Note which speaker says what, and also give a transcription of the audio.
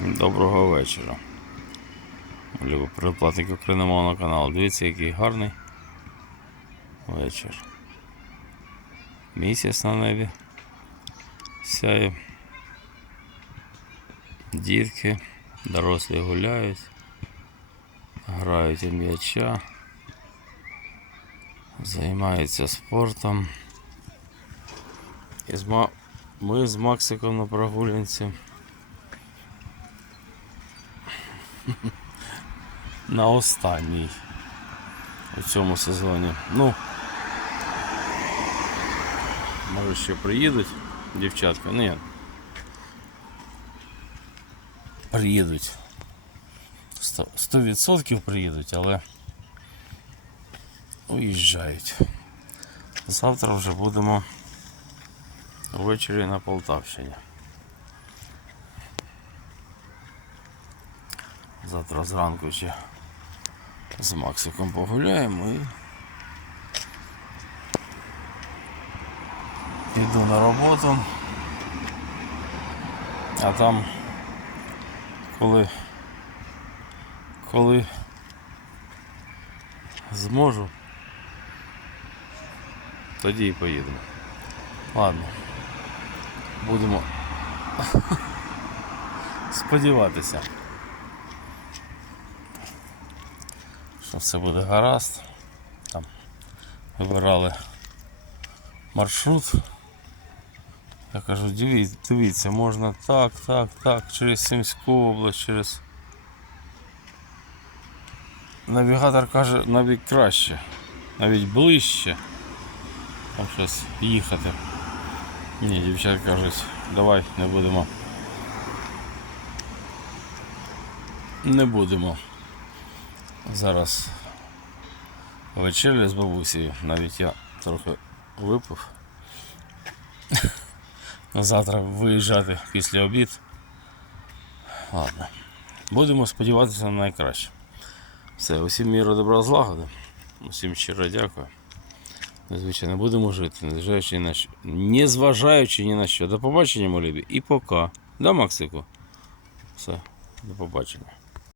Speaker 1: Доброго вечора. Любі передплатники україномовного каналу. Дивіться, який гарний вечір. Місяць на небі. Сяє. Дітки, дорослі гуляють, грають у м'яча, займаються спортом. І Ми з Максиком на прогулянці. на останній у цьому сезоні. Ну, може ще приїдуть дівчатка. Ні. Приїдуть. Сто- 100% приїдуть, але уїжджають. Завтра вже будемо ввечері на Полтавщині. Завтра зранку ще з Максиком погуляємо і піду на роботу. А там коли коли зможу, тоді і поїдемо. Ладно. Будемо сподіватися. Що все буде гаразд. Там вибирали маршрут. Я кажу, дивіться, можна так, так, так, через Сімську область, через. Навігатор каже навіть краще, навіть ближче. Там щось їхати. Ні, дівчат кажуть, давай не будемо. Не будемо. Зараз вечеря з бабусею. Навіть я трохи випив. Завтра виїжджати після обід. Ладно. Будемо сподіватися на найкраще. Все, усім міру добра злагоди. Усім щиро дякую. Звичайно, будемо жити, незважаючи ні на що. Незважаючи ні на що. До побачення, мої любі. І пока. Да, Максику? Все, до побачення.